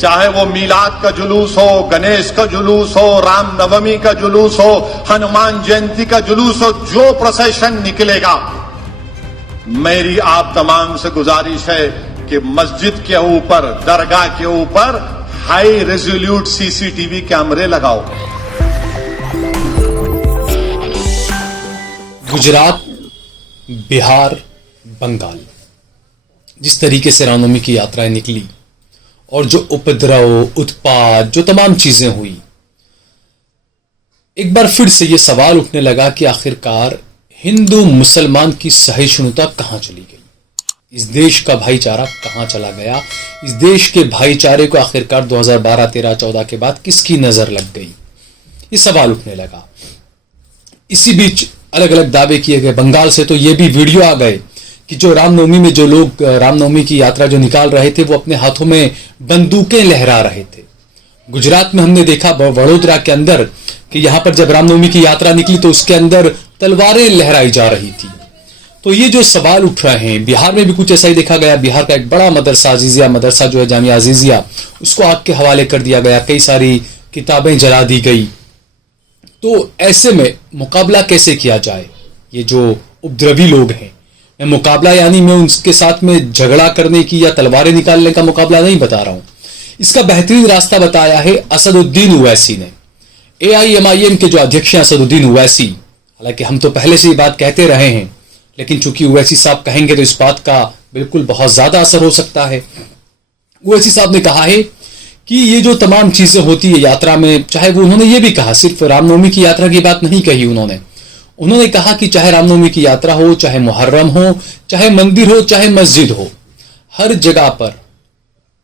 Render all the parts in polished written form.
चाहे वो मीलाद का जुलूस हो, गणेश का जुलूस हो, रामनवमी का जुलूस हो, हनुमान जयंती का जुलूस हो, जो प्रोसेशन निकलेगा, मेरी आप तमाम से गुजारिश है कि मस्जिद के ऊपर, दरगाह के ऊपर हाई रेजोल्यूट सीसीटीवी कैमरे लगाओ। गुजरात, बिहार, बंगाल, जिस तरीके से रामनवमी की यात्राएं निकली और जो उपद्रव, उत्पात, जो तमाम चीजें हुई, एक बार फिर से ये सवाल उठने लगा कि आखिरकार हिंदू मुसलमान की सहिष्णुता कहां चली गई, इस देश का भाईचारा कहां चला गया, इस देश के भाईचारे को आखिरकार 2012, 13, 14 के बाद किसकी नजर लग गई, ये सवाल उठने लगा। इसी बीच अलग अलग दावे किए गए। बंगाल से तो ये भी वीडियो आ गए कि जो रामनवमी में जो लोग रामनवमी की यात्रा जो निकाल रहे थे वो अपने हाथों में बंदूकें लहरा रहे थे। गुजरात में हमने देखा वडोदरा के अंदर कि यहां पर जब रामनवमी की यात्रा निकली तो उसके अंदर तलवारें लहराई जा रही थी। तो ये जो सवाल उठ रहे हैं, बिहार में भी कुछ ऐसा ही देखा गया। बिहार का एक बड़ा मदरसा, अजीजिया मदरसा जो है, जामिया अजीजिया, उसको आग के हवाले कर दिया गया, कई सारी किताबें जला दी गई। तो ऐसे में मुकाबला कैसे किया जाए? ये जो उपद्रवी लोग हैं, मैं मुकाबला यानी मैं उनके साथ में झगड़ा करने की या तलवारें निकालने का मुकाबला नहीं बता रहा हूं। इसका बेहतरीन रास्ता बताया है असदुद्दीन ओवैसी ने। AIMIM के जो अध्यक्ष हैं असदुद्दीन ओवैसी, हालांकि हम तो पहले से ये बात कहते रहे हैं, लेकिन चूंकि ओवैसी साहब कहेंगे तो इस बात का बिल्कुल बहुत ज्यादा असर हो सकता है। ओवैसी साहब ने कहा है कि ये जो तमाम चीजें होती है यात्रा में, चाहे वो, उन्होंने ये भी कहा, सिर्फ रामनवमी की यात्रा की बात नहीं कही उन्होंने कहा कि चाहे रामनवमी की यात्रा हो, चाहे मुहर्रम हो, चाहे मंदिर हो, चाहे मस्जिद हो, हर जगह पर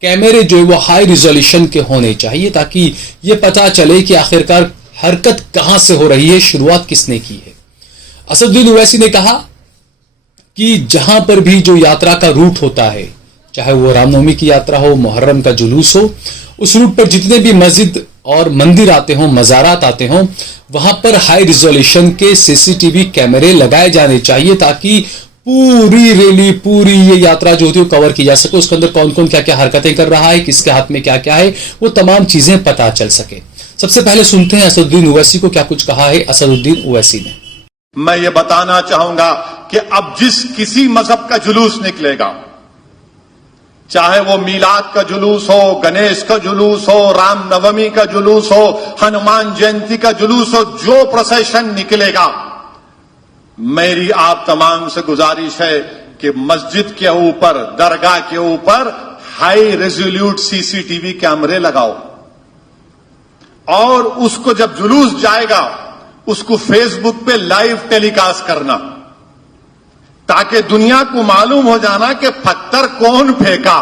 कैमरे जो है वो हाई रिजोल्यूशन के होने चाहिए ताकि ये पता चले कि आखिरकार हरकत कहां से हो रही है, शुरुआत किसने की है। असदुद्दीन ओवैसी ने कहा कि जहां पर भी जो यात्रा का रूट होता है, चाहे वो रामनवमी की यात्रा हो, मुहर्रम का जुलूस हो, उस रूट पर जितने भी मस्जिद और मंदिर आते हों, मज़ारात आते हों, वहां पर हाई रिजोल्यूशन के CCTV कैमरे लगाए जाने चाहिए ताकि पूरी रैली, पूरी ये यात्रा जो होती है वो कवर की जा सके। उसके अंदर कौन कौन क्या क्या हरकतें कर रहा है, किसके हाथ में क्या क्या है, वो तमाम चीजें पता चल सके। सबसे पहले सुनते हैं असदुद्दीन ओवैसी को क्या कुछ कहा है असदुद्दीन ओवैसी ने। मैं ये बताना चाहूंगा कि अब जिस किसी मजहब का जुलूस निकलेगा, चाहे वो मीलाद का जुलूस हो, गणेश का जुलूस हो, रामनवमी का जुलूस हो, हनुमान जयंती का जुलूस हो, जो प्रोसेशन निकलेगा, मेरी आप तमाम से गुजारिश है कि मस्जिद के ऊपर, दरगाह के ऊपर हाई रेजोल्यूट CCTV कैमरे लगाओ और उसको जब जुलूस जाएगा उसको फेसबुक पे लाइव टेलीकास्ट करना ताकि दुनिया को मालूम हो जाना कि पत्थर कौन फेंका,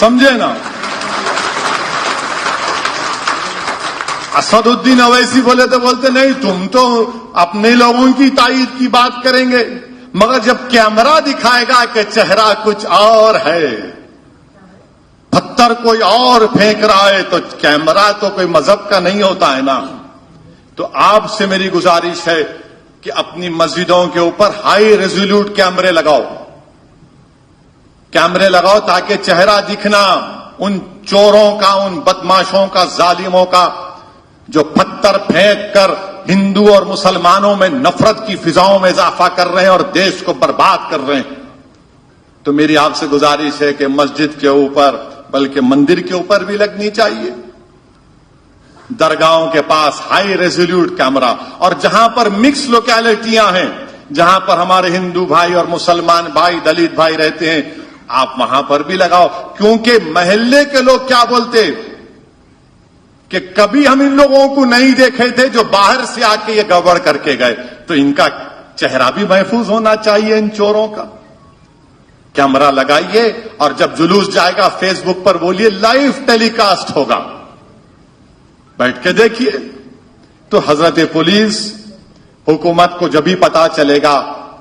समझे ना। असदुद्दीन ओवैसी बोले तो बोलते नहीं, तुम तो अपने लोगों की तायीद की बात करेंगे, मगर जब कैमरा दिखाएगा कि चेहरा कुछ और है, पत्थर कोई और फेंक रहा है, तो कैमरा तो कोई मजहब का नहीं होता है ना। तो आपसे मेरी गुजारिश है कि अपनी मस्जिदों के ऊपर हाई रेजोल्यूट कैमरे लगाओ ताकि चेहरा दिखना उन चोरों का, उन बदमाशों का, जालिमों का जो पत्थर फेंक कर हिंदू और मुसलमानों में नफरत की फिजाओं में इजाफा कर रहे हैं और देश को बर्बाद कर रहे हैं। तो मेरी आपसे गुजारिश है कि मस्जिद के ऊपर, बल्कि मंदिर के ऊपर भी लगनी चाहिए, दरगाहों के पास हाई रेजोल्यूट कैमरा, और जहां पर मिक्स लोकेलिटियां हैं, जहां पर हमारे हिंदू भाई और मुसलमान भाई, दलित भाई रहते हैं, आप वहां पर भी लगाओ। क्योंकि मोहल्ले के लोग क्या बोलते कि कभी हम इन लोगों को नहीं देखे थे जो बाहर से आके ये गड़बड़ करके गए, तो इनका चेहरा भी महफूज होना चाहिए, इन चोरों का। कैमरा लगाइए और जब जुलूस जाएगा फेसबुक पर बोलिए लाइव टेलीकास्ट होगा, बैठ के देखिए। तो हजरत पुलिस, हुकूमत को जब भी पता चलेगा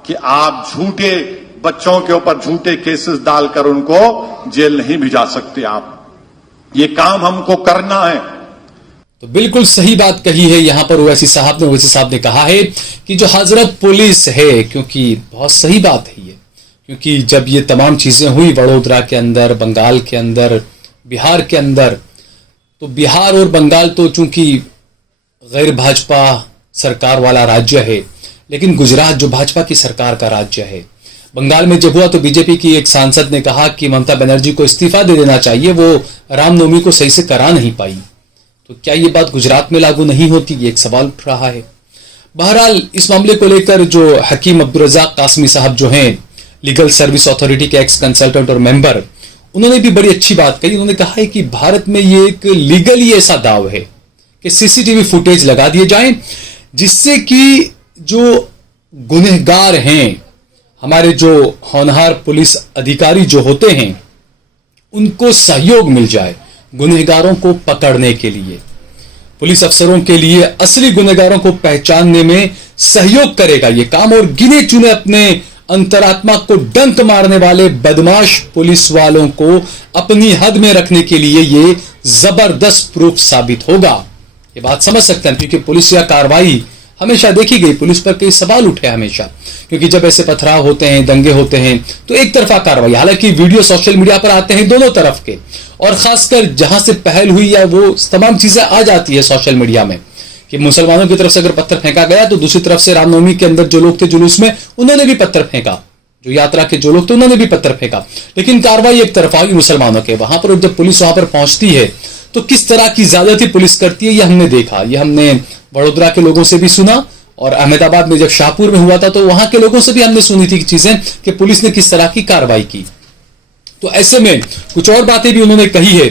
कि आप झूठे बच्चों के ऊपर झूठे केसेस डालकर उनको जेल नहीं भिजा सकते, आप ये काम हमको करना है। तो बिल्कुल सही बात कही है यहां पर ओवैसी साहब ने कहा है कि जो हजरत पुलिस है, क्योंकि बहुत सही बात है ये, क्योंकि जब ये तमाम चीज़ें हुई वडोदरा के अंदर, बंगाल के अंदर, बिहार के अंदर, तो बिहार और बंगाल तो चूंकि गैर भाजपा सरकार वाला राज्य है, लेकिन गुजरात जो भाजपा की सरकार का राज्य है। बंगाल में जब हुआ तो बीजेपी की एक सांसद ने कहा कि ममता बनर्जी को इस्तीफा दे देना चाहिए, वो रामनवमी को सही से करा नहीं पाई। तो क्या ये बात गुजरात में लागू नहीं होती, ये एक सवाल उठ रहा है। बहरहाल इस मामले को लेकर जो हकीम अब्दुल रज़ाक कासमी साहब जो हैं लीगल सर्विस अथॉरिटी के एक्स कंसल्टेंट और मेंबर, उन्होंने भी बड़ी अच्छी बात कही। उन्होंने कहा है कि भारत में ये एक लीगली ऐसा दाव है कि सीसीटीवी फुटेज लगा दिए जाएं, जिससे कि जो गुनहगार हैं, हमारे जो होनहार पुलिस अधिकारी जो होते हैं, उनको सहयोग मिल जाए गुनहगारों को पकड़ने के लिए। पुलिस अफसरों के लिए असली गुनहगारों को पहचानने में सहयोग करेगा ये काम, और गिने चुने अपने अंतरात्मा को डंक मारने वाले बदमाश पुलिस वालों को अपनी हद में रखने के लिए ये जबरदस्त प्रूफ साबित होगा। ये बात समझ सकते हैं, क्योंकि पुलिस या कार्रवाई हमेशा देखी गई, पुलिस पर कई सवाल उठे हमेशा, क्योंकि जब ऐसे पथराव होते हैं, दंगे होते हैं, तो एक तरफा कार्रवाई, हालांकि वीडियो सोशल मीडिया पर आते हैं दोनों तरफ के, और खासकर जहां से पहल हुई या वो तमाम चीजें आ जाती है सोशल मीडिया में कि मुसलमानों की तरफ से अगर पत्थर फेंका गया तो दूसरी तरफ से रामनवमी के अंदर जो लोग थे जुलूस में, उन्होंने भी पत्थर फेंका, जो यात्रा के जो लोग थे उन्होंने भी पत्थर फेंका, लेकिन कार्रवाई एक तरफा हुई मुसलमानों के। वहां पर जब पुलिस वहां पर पहुंचती है तो किस तरह की ज्यादती पुलिस करती है, यह हमने देखा, यह हमने वडोदरा के लोगों से भी सुना, और अहमदाबाद में जब शाहपुर में हुआ था तो वहां के लोगों से भी हमने सुनी थी चीजें कि पुलिस ने किस तरह की कार्रवाई की। तो ऐसे में कुछ और बातें भी उन्होंने कही है।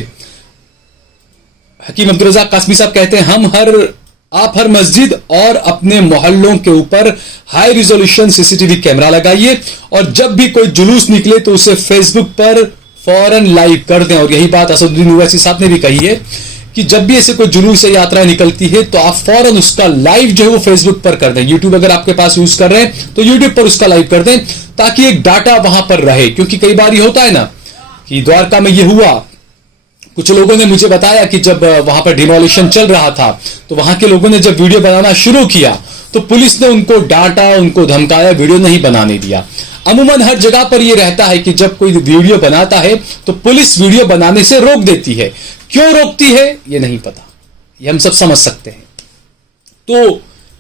हकीम अब्दुल रज़ाक कासमी साहब कहते हैं आप हर मस्जिद और अपने मोहल्लों के ऊपर हाई रिजोल्यूशन सीसीटीवी कैमरा लगाइए, और जब भी कोई जुलूस निकले तो उसे फेसबुक पर फौरन लाइव कर दें। और यही बात असदुद्दीन ओवैसी साहब ने भी कही है कि जब भी ऐसे कोई जुलूस या यात्रा निकलती है तो आप फौरन उसका लाइव जो है वो फेसबुक पर कर दें। यूट्यूब अगर आपके पास यूज कर रहे हैं तो यूट्यूब पर उसका लाइव कर दें, ताकि एक डाटा वहां पर रहे। क्योंकि कई बार ये होता है ना कि द्वारका में ये हुआ, कुछ लोगों ने मुझे बताया कि जब वहां पर डिमोलिशन चल रहा था तो वहां के लोगों ने जब वीडियो बनाना शुरू किया तो पुलिस ने उनको डांटा, उनको धमकाया, वीडियो नहीं बनाने दिया। अमूमन हर जगह पर यह रहता है कि जब कोई वीडियो बनाता है तो पुलिस वीडियो बनाने से रोक देती है। क्यों रोकती है ये नहीं पता, ये हम सब समझ सकते हैं। तो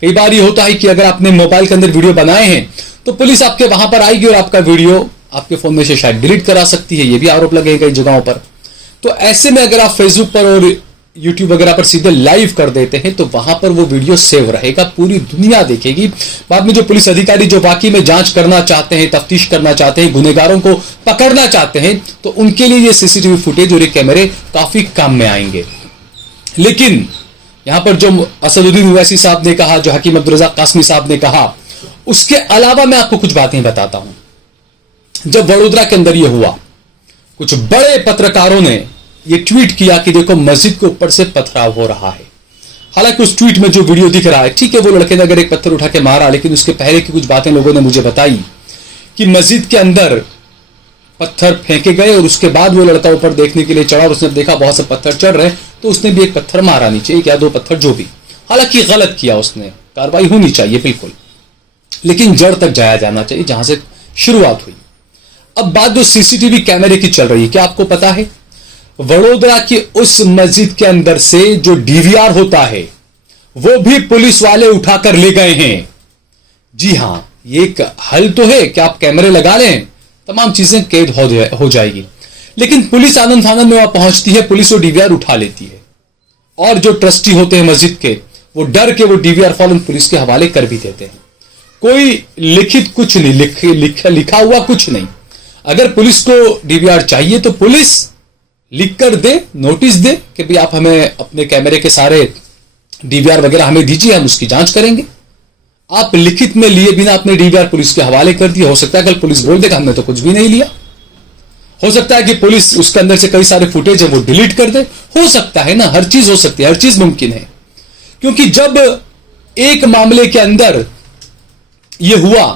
कई बार ये होता है कि अगर आपने मोबाइल के अंदर वीडियो बनाए हैं तो पुलिस आपके वहां पर आएगी और आपका वीडियो आपके फोन में से शायद डिलीट करा सकती है, ये भी आरोप लगेगा कई जगहों पर। तो ऐसे में अगर आप फेसबुक पर और यूट्यूब वगैरह पर सीधे लाइव कर देते हैं तो वहां पर वो वीडियो सेव रहेगा, पूरी दुनिया देखेगी। बाद में जो पुलिस अधिकारी जो वाकई में जांच करना चाहते हैं, तफ्तीश करना चाहते हैं, गुनहगारों को पकड़ना चाहते हैं, तो उनके लिए ये सीसीटीवी फुटेज और ये कैमरे काफी काम में आएंगे। लेकिन यहां पर जो असदुद्दीन ओवैसी साहब ने कहा, जो हकीम अब्दुल रज़ाक कासमी साहब ने कहा, उसके अलावा मैं आपको कुछ बातें बताता हूं। जब वडोदरा के अंदर यह हुआ, कुछ बड़े पत्रकारों ने ये ट्वीट किया कि देखो मस्जिद के ऊपर से पथराव हो रहा है। हालांकि उस ट्वीट में जो वीडियो दिख रहा है, ठीक है, वो लड़के ने अगर एक पत्थर उठा के मारा, लेकिन उसके पहले की कुछ बातें लोगों ने मुझे बताई कि मस्जिद के अंदर पत्थर फेंके गए और उसके बाद वो लड़का ऊपर देखने के लिए चढ़ा और उसने देखा बहुत से पत्थर चढ़ रहे, तो उसने भी एक पत्थर मारा नीचे, एक या दो पत्थर जो भी। हालांकि गलत किया उसने, कार्रवाई होनी चाहिए बिल्कुल, लेकिन जड़ तक जाया जाना चाहिए जहां से शुरुआत हुई। अब बात जो सीसीटीवी कैमरे की चल रही है, क्या आपको पता है वडोदरा की उस मस्जिद के अंदर से जो डीवीआर होता है वो भी पुलिस वाले उठाकर ले गए हैं। जी हां, ये एक हल तो है कि आप कैमरे लगा लें, तमाम चीजें कैद हो जाएगी, लेकिन पुलिस आनंद फानंद में वहां पहुंचती है, पुलिस वो डीवीआर उठा लेती है, और जो ट्रस्टी होते हैं मस्जिद के, वो डर के वो डीवीआर फौरन पुलिस के हवाले कर भी देते हैं। कोई लिखित कुछ नहीं, लिखा हुआ कुछ नहीं। अगर पुलिस को डीवीआर चाहिए तो पुलिस लिख कर दे, नोटिस दे कि भाई आप हमें अपने कैमरे के सारे डीवीआर वगैरह हमें दीजिए, हम उसकी जांच करेंगे। आप लिखित में लिए बिना अपने डीवीआर पुलिस के हवाले कर दिए, हो सकता है कल पुलिस बोल देगा हमने तो कुछ भी नहीं लिया। हो सकता है कि पुलिस उसके अंदर से कई सारे फुटेज है वो डिलीट कर दे, हो सकता है ना, हर चीज हो सकती है, हर चीज मुमकिन है। क्योंकि जब एक मामले के अंदर यह हुआ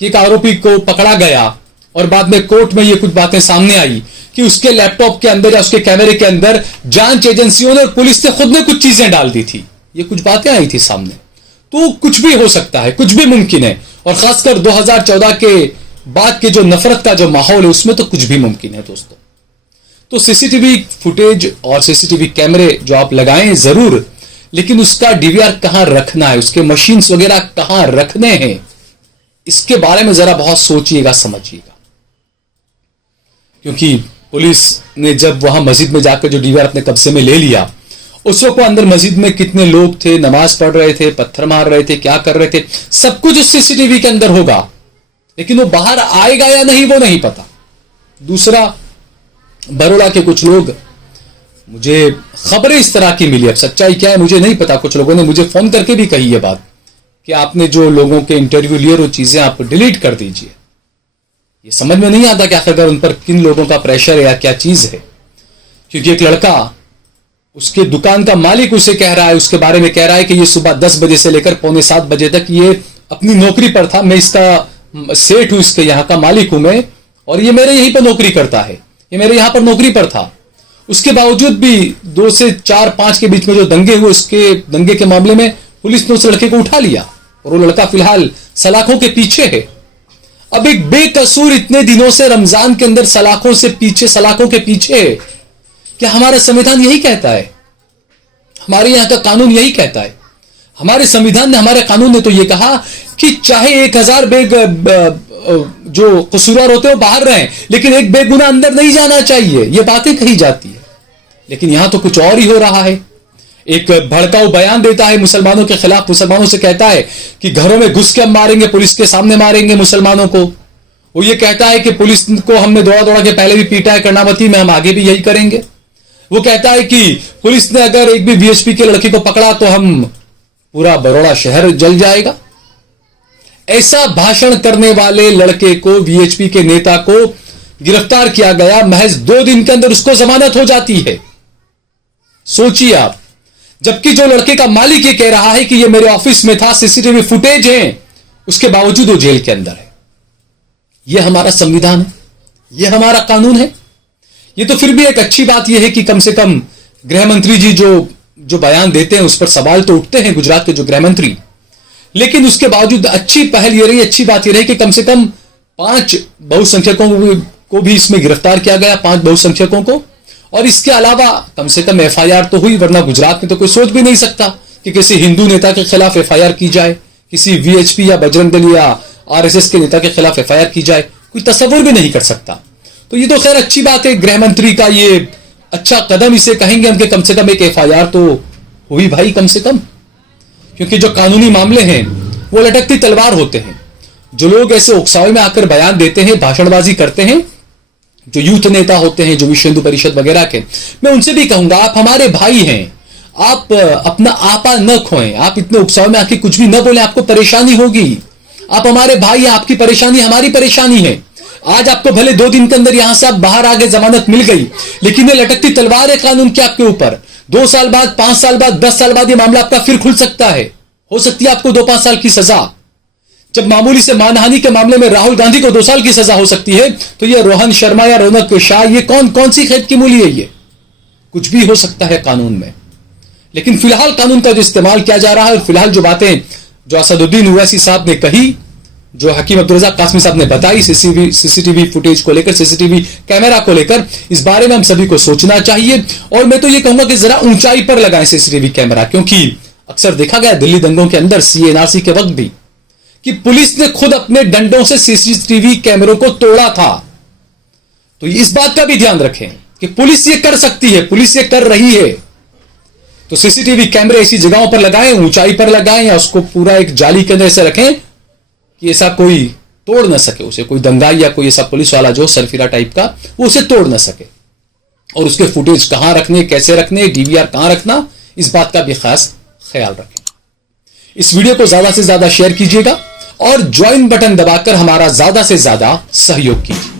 कि एक आरोपी को पकड़ा गया और बाद में कोर्ट में ये कुछ बातें सामने आई कि उसके लैपटॉप के अंदर या उसके कैमरे के अंदर जांच एजेंसियों ने और पुलिस ने खुद ने कुछ चीजें डाल दी थी, ये कुछ बातें आई थी सामने, तो कुछ भी हो सकता है, कुछ भी मुमकिन है। और खासकर 2014 के बात के जो नफरत का जो माहौल है उसमें तो कुछ भी मुमकिन है दोस्तों। तो सीसीटीवी फुटेज और सीसीटीवी कैमरे जो आप लगाएं जरूर, लेकिन उसका डीवीआर कहां रखना है, उसके मशीन्स वगैरह कहां रखने हैं, इसके बारे में जरा बहुत सोचिएगा, समझिएगा। क्योंकि पुलिस ने जब वहां मस्जिद में जाकर जो डीवीआर अपने कब्जे में ले लिया, उस वक्त अंदर मस्जिद में कितने लोग थे, नमाज पढ़ रहे थे, पत्थर मार रहे थे, क्या कर रहे थे, सब कुछ उस सीसीटीवी के अंदर होगा, लेकिन वो बाहर आएगा या नहीं वो नहीं पता। दूसरा, बरोड़ा के कुछ लोग, मुझे खबरें इस तरह की मिली, अब सच्चाई क्या है मुझे नहीं पता, कुछ लोगों ने मुझे फोन करके भी कही ये बात कि आपने जो लोगों के इंटरव्यू लिए वो चीजें आप डिलीट कर दीजिए। ये समझ में नहीं आता कि आखिरकार उन पर किन लोगों का प्रेशर है या क्या चीज है। क्योंकि एक लड़का, उसके दुकान का मालिक उसे कह रहा है, उसके बारे में कह रहा है कि ये सुबह 10 बजे से लेकर पौने 7 बजे तक ये अपनी नौकरी पर था, मैं इसका सेठ हूं, इसके यहाँ का मालिक हूं मैं, और ये मेरे यहीं पर नौकरी करता है, ये मेरे यहां पर नौकरी पर था। उसके बावजूद भी 2 से 4-5 के बीच में जो दंगे हुए, उसके दंगे के मामले में पुलिस ने उस लड़के को उठा लिया और वो लड़का फिलहाल सलाखों के पीछे है। अब एक बेकसूर इतने दिनों से रमजान के अंदर सलाखों के पीछे है। क्या हमारा संविधान यही कहता है? हमारे यहां का कानून यही कहता है? हमारे संविधान ने, हमारे कानून ने तो यह कहा कि चाहे 1000 जो कसूरवार होते हैं वो बाहर रहें, लेकिन एक बेगुनाह अंदर नहीं जाना चाहिए, ये बातें कही जाती है। लेकिन यहां तो कुछ और ही हो रहा है। एक भड़काऊ बयान देता है मुसलमानों के खिलाफ, मुसलमानों से कहता है कि घरों में घुस के हम मारेंगे, पुलिस के सामने मारेंगे मुसलमानों को। वो ये कहता है कि पुलिस को हमने दौड़ा दौड़ा के पहले भी पीटा है कर्णावती में, हम आगे भी यही करेंगे। वो कहता है कि पुलिस ने अगर एक भी वीएचपी के लड़की को पकड़ा तो हम पूरा बरोड़ा शहर जल जाएगा। ऐसा भाषण करने वाले लड़के को, वीएचपी के नेता को गिरफ्तार किया गया, महज 2 दिन के अंदर उसको जमानत हो जाती है। सोचिए आप, जबकि जो लड़के का मालिक ये कह रहा है कि ये मेरे ऑफिस में था, सीसीटीवी फुटेज है, उसके बावजूद वो जेल के अंदर है। ये हमारा संविधान है, ये हमारा कानून है। ये तो फिर भी एक अच्छी बात यह है कि कम से कम गृह मंत्री जी जो बयान देते हैं उस पर सवाल तो उठते हैं, गुजरात के जो गृह मंत्री, लेकिन उसके बावजूद अच्छी पहल ये रही, अच्छी बात ये रही कि कम से कम 5 बहुसंख्यकों को भी इसमें गिरफ्तार किया गया, 5 बहुसंख्यकों को। और इसके अलावा कम से कम एफआईआर तो हुई, वरना गुजरात में तो कोई सोच भी नहीं सकता कि किसी हिंदू नेता के खिलाफ एफआईआर की जाए, किसी वीएचपी या बजरंग दल या आरएसएस के नेता के खिलाफ एफआईआर की जाए, कोई तस्वुर भी नहीं कर सकता। तो ये तो खैर अच्छी बात है, गृह मंत्री का ये अच्छा कदम इसे कहेंगे हम कि कम से कम एक एफआईआर तो हुई भाई, कम से कम। क्योंकि जो कानूनी मामले हैं वो लटकती तलवार होते हैं। जो लोग ऐसे उकसावे में आकर बयान देते हैं, भाषणबाजी करते हैं, जो यूथ नेता होते हैं, जो विश्व हिंदू परिषद वगैरह के, मैं उनसे भी कहूंगा, आप हमारे भाई हैं, आप अपना आपा न खोएं, आप इतने उकसावे में आके कुछ भी न बोले, आपको परेशानी होगी। आप हमारे भाई हैं, आपकी परेशानी हमारी परेशानी है। आज आपको भले 2 दिन के अंदर यहां से आप बाहर आगे जमानत मिल गई, लेकिन ये लटकती तलवार है कानून के आपके ऊपर। 2 साल बाद, 5 साल बाद, 10 साल बाद ये मामला आपका फिर खुल सकता है। हो सकती है आपको 2-5 साल की सजा। जब मामूली से मानहानि के मामले में राहुल गांधी को 2 साल की सजा हो सकती है, तो ये रोहन शर्मा या रौनक शाह, ये कौन सी खेत की मूली है? ये कुछ भी हो सकता है कानून में। लेकिन फिलहाल कानून का जो इस्तेमाल किया जा रहा है, और फिलहाल जो बातें जो असदुद्दीन ओवैसी साहब ने कही, जो हकीम अब्दुल रज़ाक कासमी साहब ने बताई सीसीटीवी फुटेज को लेकर, सीसीटीवी कैमरा को लेकर, इस बारे में हम सभी को सोचना चाहिए। और मैं तो ये कहूंगा कि जरा ऊंचाई पर लगाएं सीसीटीवी कैमरा, क्योंकि अक्सर देखा गया दिल्ली दंगों के अंदर, सीएनआरसी के वक्त भी, कि पुलिस ने खुद अपने डंडों से सीसीटीवी कैमरों को तोड़ा था। तो इस बात का भी ध्यान रखें कि पुलिस ये कर सकती है, पुलिस ये कर रही है। तो सीसीटीवी कैमरे ऐसी जगहों पर लगाएं, ऊंचाई पर लगाएं, या उसको पूरा एक जाली के अंदर ऐसे रखें कि ऐसा कोई तोड़ ना सके उसे, कोई दंगाई या कोई ऐसा पुलिस वाला जो सरफिरा टाइप का, वो उसे तोड़ ना सके। और उसके फुटेज कहां रखने, कैसे रखने, डीवीआर कहां रखना, इस बात का भी खास ख्याल रखें। इस वीडियो को ज्यादा से ज्यादा शेयर कीजिएगा और ज्वाइन बटन दबाकर हमारा ज्यादा से ज्यादा सहयोग कीजिए।